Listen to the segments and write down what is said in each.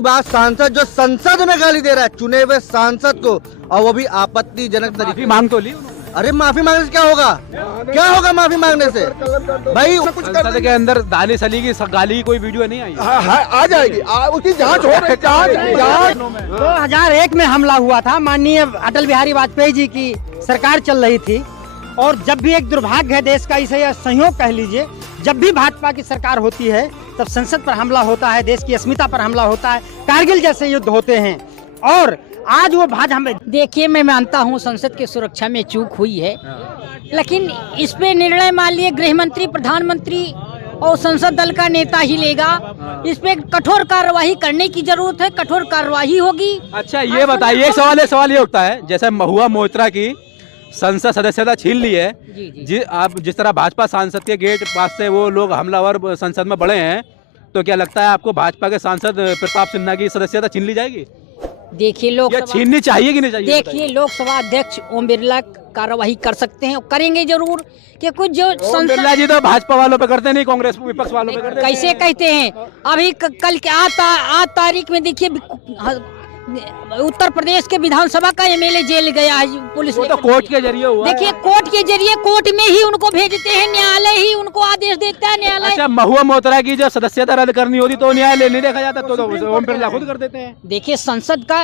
बात सांसद जो संसद में गाली दे रहा है चुने हुए सांसद को, और वो भी आपत्तिजनक तरीके मांग तो ली। अरे माफी मांगने से क्या होगा? क्या होगा माफी मांगने से? भाई संसद के अंदर दानिश अली की गाली की कोई वीडियो नहीं आई? आ जाएगी, उसकी जांच हो रही है। 2001 में हमला हुआ था, माननीय अटल बिहारी वाजपेयी जी की सरकार चल रही थी, और जब भी एक दुर्भाग्य है देश का, इसे संयोग कह लीजिए, जब भी भाजपा की सरकार होती है तब संसद पर हमला होता है, देश की अस्मिता पर हमला होता है, कारगिल जैसे युद्ध होते हैं। और आज वो भाजपा में देखिए, मैं मानता हूँ संसद की सुरक्षा में चूक हुई है, लेकिन इस पे निर्णय मान लिए गृह मंत्री, प्रधानमंत्री और संसद दल का नेता ही लेगा। इस पे कठोर कार्रवाई करने की जरूरत है, कठोर कार्रवाई होगी। अच्छा ये बताइए, एक सवाल ये उठता है, जैसे महुआ मोइत्रा की संसद सदस्यता छीन ली है, आप जिस तरह भाजपा सांसद के गेट पास से वो लोग हमलावर संसद में बढ़े हैं, तो क्या लगता है आपको भाजपा के सांसद प्रताप सिन्हा की सदस्यता छीन ली जाएगी? देखिए, लोकसभा छीननी चाहिए कि नहीं चाहिए? देखिए, लोकसभा अध्यक्ष ओम बिरला कार्रवाई कर सकते हैं, करेंगे जरूर। कि कुछ जो ओम बिरला जी तो भाजपा वालों पे करते नहीं, कांग्रेस विपक्ष वालों पे करते। कैसे कहते हैं? अभी कल के 8 तारीख में देखिए, उत्तर प्रदेश के विधानसभा का एमएलए जेल गया है, पुलिस तो कोर्ट के जरिए हुआ। देखिए, कोर्ट के जरिए, कोर्ट में ही उनको भेजते हैं, न्यायालय ही उनको आदेश देता है, न्यायालय। अच्छा, महुआ मोइत्रा की जो सदस्यता रद्द करनी होती तो न्यायालय नहीं देखा जाता, तो ओम बिरला खुद कर देते हैं। देखिए, संसद का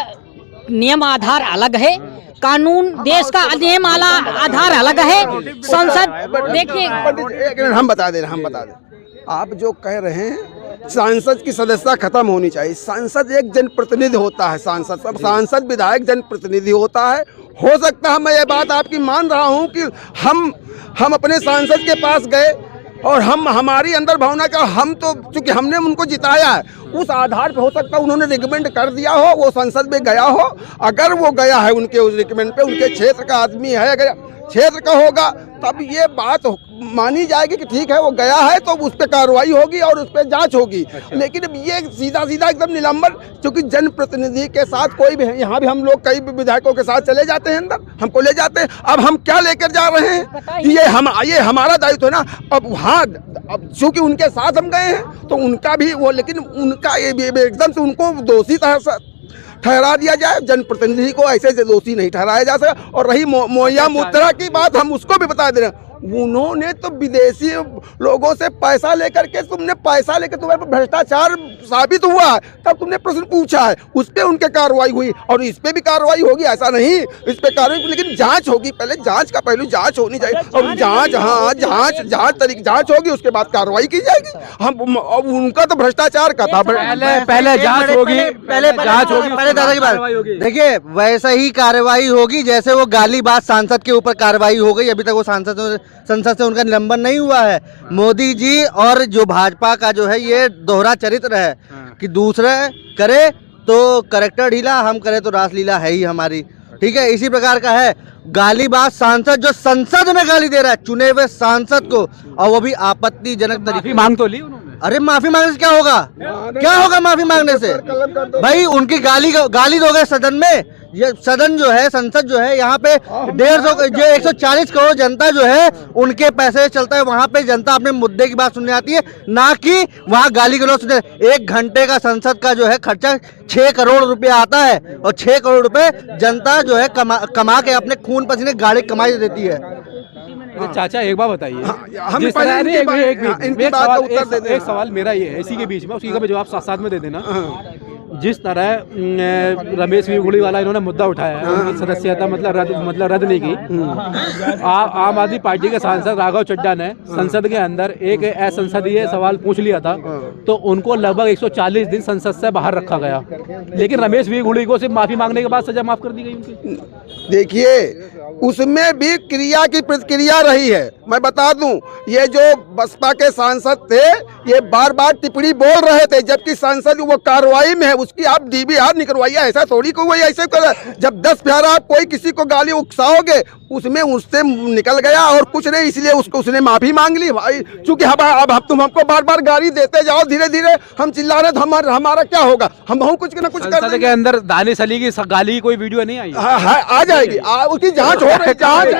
नियम आधार अलग है, कानून देश का नियम आधार अलग है। संसद देखिए, हम बता दे आप जो कह रहे हैं सांसद की सदस्यता खत्म होनी चाहिए। सांसद एक जनप्रतिनिधि होता है, सांसद विधायक जनप्रतिनिधि होता है। हो सकता है मैं ये बात आपकी मान रहा हूँ कि हम अपने सांसद के पास गए और हमारी अंदर भावना का, हम तो चूंकि हमने उनको जिताया है, उस आधार पे हो सकता है उन्होंने रिकमेंड कर दिया हो, वो संसद में गया हो। अगर वो गया है उनके उस रिकमेंड पे, उनके क्षेत्र का आदमी है, अगर क्षेत्र का होगा तब ये बात मानी जाएगी कि ठीक है वो गया है, तो उस पर कार्रवाई होगी और उस पर जांच होगी। लेकिन अब ये सीधा एकदम निलंबन, क्योंकि जनप्रतिनिधि के साथ कोई भी, यहाँ भी हम लोग कई विधायकों के साथ चले जाते हैं, अंदर हमको ले जाते हैं। अब हम क्या लेकर जा रहे हैं? ये हमारा दायित्व है ना। अब हाँ, अब चूंकि उनके साथ हम गए हैं तो उनका भी वो, लेकिन उनका एकदम से उनको दोषी ठहरा दिया जाए, जनप्रतिनिधि को ऐसे दोषी नहीं ठहराया जा सका। और रही महुआ मोइत्रा की बात, हम उसको भी बता दे रहे हैं, उन्होंने तो विदेशी लोगों से पैसा लेकर के, तुम्हारे पर भ्रष्टाचार साबित हुआ है, तब तुमने प्रश्न पूछा है, उस पर उनके कार्रवाई हुई और इस पे भी कार्रवाई होगी। ऐसा नहीं, इस पे कार्रवाई, लेकिन जांच होगी। पहले जांच का पहलू जांच होनी चाहिए, और जांच होगी, उसके बाद कार्रवाई की जाएगी। हम उनका तो भ्रष्टाचार का था, पहले जांच होगी, पहले दादा की बात देखिए, वैसा ही कार्रवाई होगी जैसे वो गालीबाज सांसद के ऊपर कार्रवाई हो गई। अभी तक वो संसद से उनका निलंबन नहीं हुआ है। मोदी जी और जो भाजपा का जो है ये दोहरा चरित्र है कि दूसरे करे तो करेक्टर ढीला, हम करे तो रासलीला है ही हमारी। ठीक है, इसी प्रकार का है गालीबाज सांसद जो संसद में गाली दे रहा है चुने हुए सांसद को, और वो भी आपत्तिजनक तरीके। मांग तो ली उन्होंने। अरे माफी मांगने से क्या होगा? क्या होगा माफी मांगने से? भाई उनकी गाली दोगे सदन में? ये सदन जो है, संसद जो है, यहाँ पे 140 करोड़ जनता जो है उनके पैसे चलता है। वहाँ पे जनता अपने मुद्दे की बात सुनने आती है, ना कि वहाँ गाली गलौज सुनने। 1 घंटे का संसद का जो है खर्चा 6 करोड़ रुपया आता है, और 6 करोड़ रुपए जनता जो है कमा के अपने खून पसीने गाड़ी कमाई देती है। चाचा एक बात बताइए, एक सवाल मेरा ये है, इसी के बीच में उसी का जवाब साथ में दे देना। जिस तरह रमेश वीगुड़ी वाला इन्होंने मुद्दा उठाया है, उनकी सदस्यता मतलब रद्द नहीं की। आम आदमी पार्टी के सांसद राघव चड्ढा ने संसद के अंदर एक असंसदीय सवाल पूछ लिया था, तो उनको लगभग 140 दिन संसद से बाहर रखा गया, लेकिन रमेश वीगुड़ी को सिर्फ माफी मांगने के बाद सजा माफ कर दी गई उनकी। देखिए, उसमें भी क्रिया की प्रतिक्रिया रही है। मैं बता दूं, ये जो बसपा के सांसद थे ये बार बार टिप्पणी बोल रहे थे, जबकि सांसद वो कार्रवाई में है, उसकी आप डीबीआर निकलवाइए। ऐसा थोड़ी को वही ऐसे कर, जब 10 प्यारा आप कोई किसी को गाली उकसाओगे, उसमें उससे निकल गया और कुछ नहीं, इसलिए उसने माफी मांग ली। भाई चूंकि अब तुम हमको बार बार गाली देते जाओ, धीरे धीरे हम चिल्ला रहे, तो हमारा क्या होगा? हम बहुत कुछ ना कुछ कर के अंदर दानिश अली की गाली की कोई वीडियो नहीं आई? आ जाएगी, उसकी जांच हो रही, जांच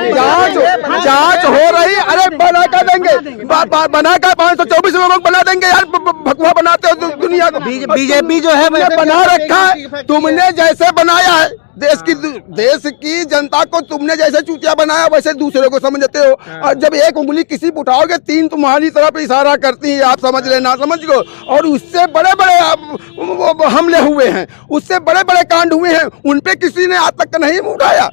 हो रही। अरे बना कर देंगे, बनाकर 524 लोग बना देंगे यार, भगवा बनाते हो दुनिया को। बीजेपी जो है बना रखा है, तुमने जैसे बनाया है देश की जनता को, तुमने जैसे चूतिया बनाया वैसे दूसरे को समझते हो। और जब एक उंगली किसी पर उठाओगे 3 तुम्हारी तरफ इशारा करती है, आप समझ लेना, समझ लो। और उससे बड़े बड़े हमले हुए हैं, उससे बड़े बड़े कांड हुए हैं, उन पे किसी ने आज तक नहीं उठाया,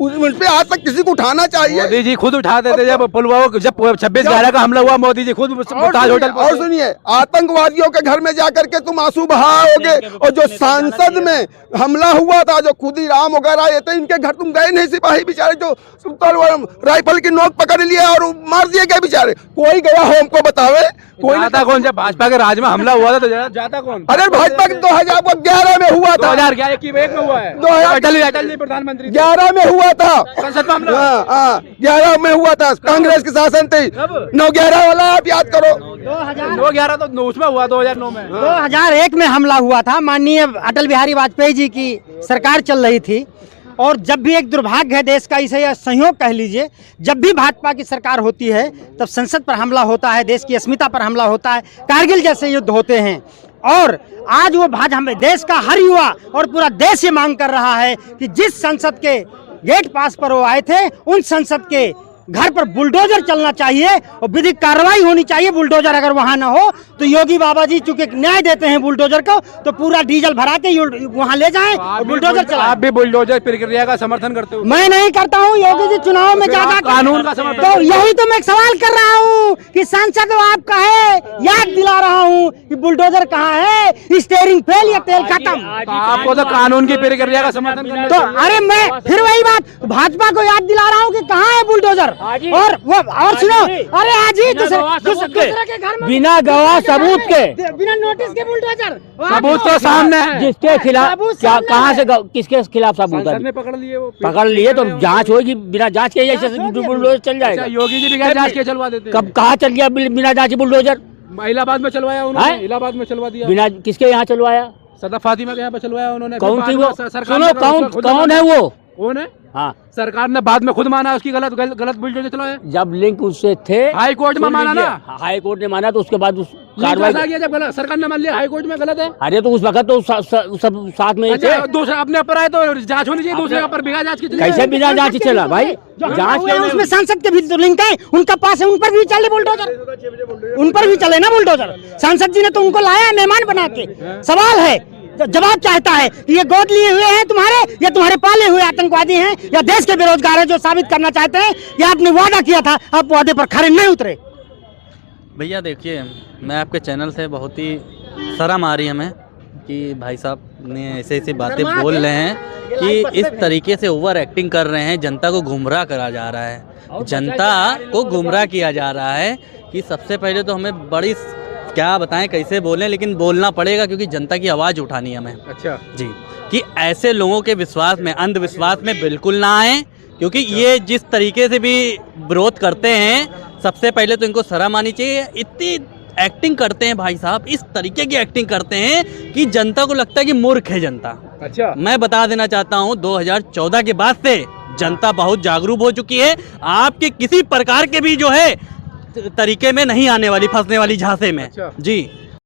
उन पे आज तक किसी को उठाना चाहिए। मोदी जी खुद उठा देते जब पुलवामा, जब 26/11 का हमला हुआ, मोदी जी खुद ताज होटल पर। और सुनिए, आतंकवादियों के घर में जाकर के तुम आंसू बहाओगे, और जो सांसद में हमला हुआ था, जो खुदीराम वगैरह आए थे, इनके घर तुम गए नहीं, सिपाही बेचारे जो राइफल की नोक पकड़ लिए और मार दिए गए बेचारे। कोई गया हो हमको बतावे, कोई जाता कौन? जब भाजपा के राज में हमला हुआ था तो जाता कौन? अरे भाजपा 2011 में हुआ था, 2011 में हुआ है, 2011 जी प्रधानमंत्री 11 में हुआ था, संसद में हमला। 11 में हुआ था, कांग्रेस के शासन थी। 9/11 वाला आप याद करो, 2011 तो उसमें हुआ, 2009 में, 2001 में हमला हुआ था। माननीय अटल बिहारी वाजपेयी जी की सरकार चल रही थी, और जब भी एक दुर्भाग्य है देश का, इसे संयोग कह लीजिए, जब भी भाजपा की सरकार होती है तब संसद पर हमला होता है, देश की अस्मिता पर हमला होता है, कारगिल जैसे युद्ध होते हैं। और आज वो भाजपा, देश का हर युवा और पूरा देश ये मांग कर रहा है कि जिस संसद के गेट पास पर वो आए थे, उन संसद के घर पर बुलडोजर चलना चाहिए और विधिक कार्रवाई होनी चाहिए। बुलडोजर अगर वहां ना हो तो योगी बाबा जी चूंकि न्याय देते हैं बुलडोजर को, तो पूरा डीजल भरा के वहां ले जाएं और बुलडोजर चलाएं। आप भी बुलडोजर प्रक्रिया का समर्थन करते हो? मैं नहीं करता हूं। योगी जी चुनाव में ज्यादा कानून का समर्थन, तो यही तो मैं सवाल कर रहा हूं कि सांसद आपका है, याद दिला रहा हूं कि बुलडोजर कहाँ है, स्टीयरिंग फेल या तेल खत्म। आपको तो कानून की प्रक्रिया का समर्थन करना तो अरे मैं फिर वही बात भाजपा को याद दिला रहा हूँ कि कहाँ है बुलडोजर। और वो और सुनो, अरे आज ही दूसरे के घर में बिना गवाह सबूत के, बिना नोटिस के बुलडोजर, सबूत तो सामने है। जिसके खिलाफ क्या, कहाँ से, किसके खिलाफ सबूत है? संसद ने पकड़ लिए, वो पकड़ लिए तो जांच होगी, बिना जांच के ऐसे बुलडोजर चल जाएगा? योगी जी बिना जांच के चलवा देते। कब कहाँ चल गया बिना जांच बुलडोजर? इलाहाबाद में चलवाया उन्होंने, इलाहाबाद में चलवा दिया। बिना किसके यहाँ चलवाया? सदा फातिमा के यहाँ पे चलवाया उन्होंने। कौन थी वो? सुनो, कौन है वो? कौन है? हाँ, सरकार ने बाद में खुद माना उसकी गलत बुलडोजर चलाया। जब लिंक उससे थे, हाई कोर्ट में माना ना, हाई कोर्ट ने माना, तो उसके बाद उस कार्रवाई किया। जब गलत सरकार ने मान लिया हाई कोर्ट में गलत है, अरे तो उस वक्त तो सब साथ में ही थे। दूसरे अपने ऊपर आए तो जांच होनी चाहिए, दूसरे पर बिना जांच की कैसे बिना जांच चला भाई? जांच के उसमें सांसद के भी तो लिंक है, उनका पास है, उन पर भी चले बुलडोजर, उन पर भी चले ना बुलडोजर। सांसद जी ने तो उनको लाया मेहमान बना के। सवाल है, जवाब चाहता है कि ये गोद लिए हुए हैं तुम्हारे, या तुम्हारे पाले हुए आतंकवादी हैं, या देश के बेरोजगार हैं जो साबित करना चाहते हैं, या आपने वादा किया था आप वादे पर खरे नहीं उतरे? भैया देखिए, मैं आपके चैनल से बहुत ही शर्म आ रही है हमें कि भाई साहब ने ऐसे ऐसी बातें बोल रहे हैं कि इस तरीके से ओवर एक्टिंग कर रहे हैं, जनता को गुमराह करा जा रहा है, जनता को गुमराह किया जा रहा है। कि सबसे पहले तो हमें बड़ी, क्या बताएं कैसे बोलें, लेकिन बोलना पड़ेगा क्योंकि जनता की आवाज़ उठानी है हमें। अच्छा जी, कि ऐसे लोगों के विश्वास में, अंधविश्वास में बिल्कुल ना आए, क्योंकि ये जिस तरीके से भी विरोध करते हैं, सबसे पहले तो इनको शर्म आनी चाहिए। इतनी एक्टिंग करते हैं भाई साहब, इस तरीके की एक्टिंग करते हैं कि जनता को लगता है कि मूर्ख है जनता। अच्छा, मैं बता देना चाहता हूँ 2014 के बाद से जनता बहुत जागरूक हो चुकी है। आपके किसी प्रकार के भी जो है तरीके में नहीं आने वाली, फंसने वाली झांसे में। अच्छा। जी।